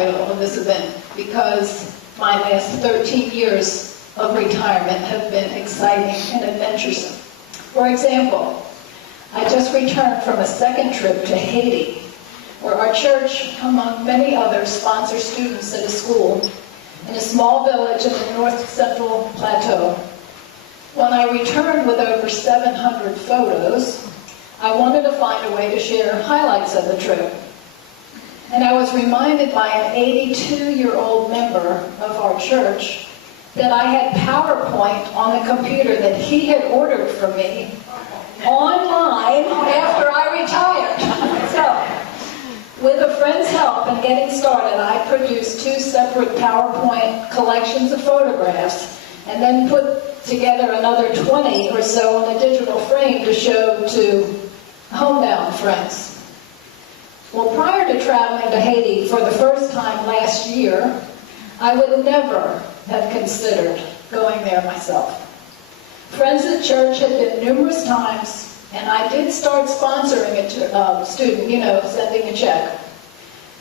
title of this event because my last 13 years of retirement have been exciting and adventuresome. For example, I just returned from a second trip to Haiti, where our church, among many others, sponsors students at a school in a small village in the north central plateau. When I returned with over 700 photos, I wanted to find a way to share highlights of the trip. And I was reminded by an 82-year-old member of our church that I had PowerPoint on the computer that he had ordered for me online after I retired. So, with a friend's help and getting started, I produced 2 separate PowerPoint collections of photographs and then put together another 20 or so on a digital frame to show to homebound friends. Well, prior to traveling to Haiti for the first time last year, I would never have considered going there myself. Friends at church had been numerous times, and I did start sponsoring a student, sending a check.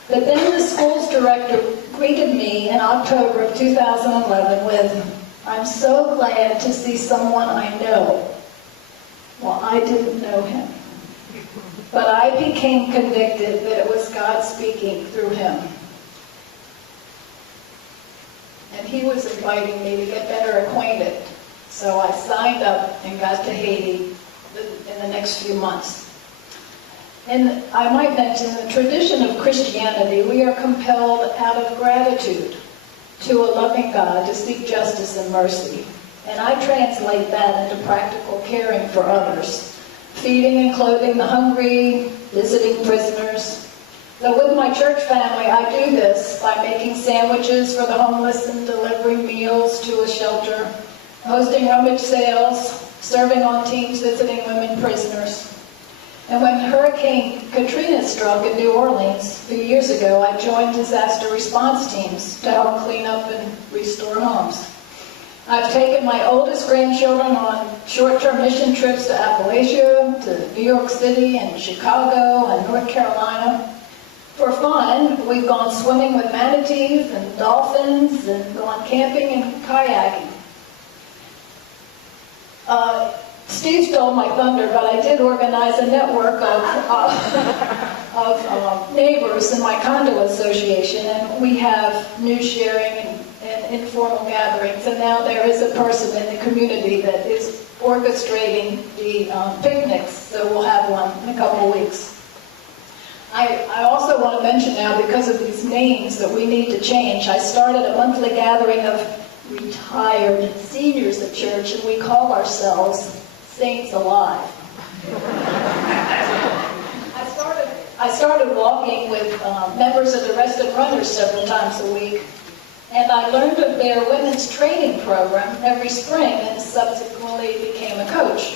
But then the school's director greeted me in October of 2011 with, "I'm so glad to see someone I know." Well, I didn't know him. But I became convicted that it was God speaking through him. And he was inviting me to get better acquainted. So I signed up and got to Haiti in the next few months. And I might mention, in the tradition of Christianity, we are compelled out of gratitude to a loving God to seek justice and mercy. And I translate that into practical caring for others. Feeding and clothing the hungry, visiting prisoners. Though with my church family, I do this by making sandwiches for the homeless and delivering meals to a shelter, hosting rummage sales, serving on teams visiting women prisoners. And when Hurricane Katrina struck in New Orleans a few years ago, I joined disaster response teams to help clean up and restore homes. I've taken my oldest grandchildren on short-term mission trips to Appalachia, to New York City and Chicago and North Carolina. For fun, we've gone swimming with manatees and dolphins and gone camping and kayaking. Steve stole my thunder, but I did organize a network of neighbors in my condo association, and we have news sharing and informal gatherings, and now there is a person in the community that is orchestrating the picnics, so we'll have one in a couple weeks. I also want to mention now, because of these names that we need to change, I started a monthly gathering of retired seniors at church, and we call ourselves Saints Alive. I started walking with members of the Reston runners several times a week, and I learned of their women's training program every spring and subsequently became a coach.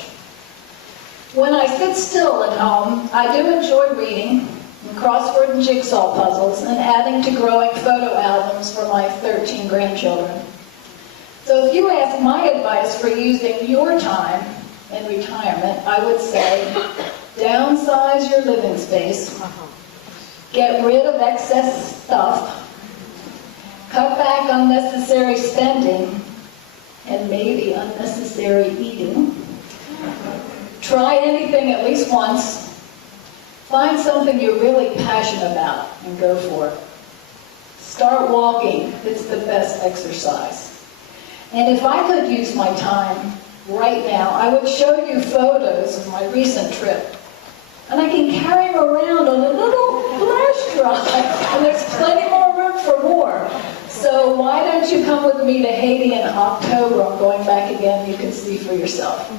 When I sit still at home, I do enjoy reading and crossword and jigsaw puzzles and adding to growing photo albums for my 13 grandchildren. So if you ask my advice for using your time in retirement, I would say downsize your living space, get rid of excess stuff, cut back unnecessary spending, and maybe unnecessary eating. Try anything at least once. Find something you're really passionate about and go for it. Start walking. It's the best exercise. And if I could use my time right now, I would show you photos of my recent trip. And I can carry them around on a little flash drive, and there's plenty more room for more. So why don't you come with me to Haiti in October? I'm going back again. You can see for yourself.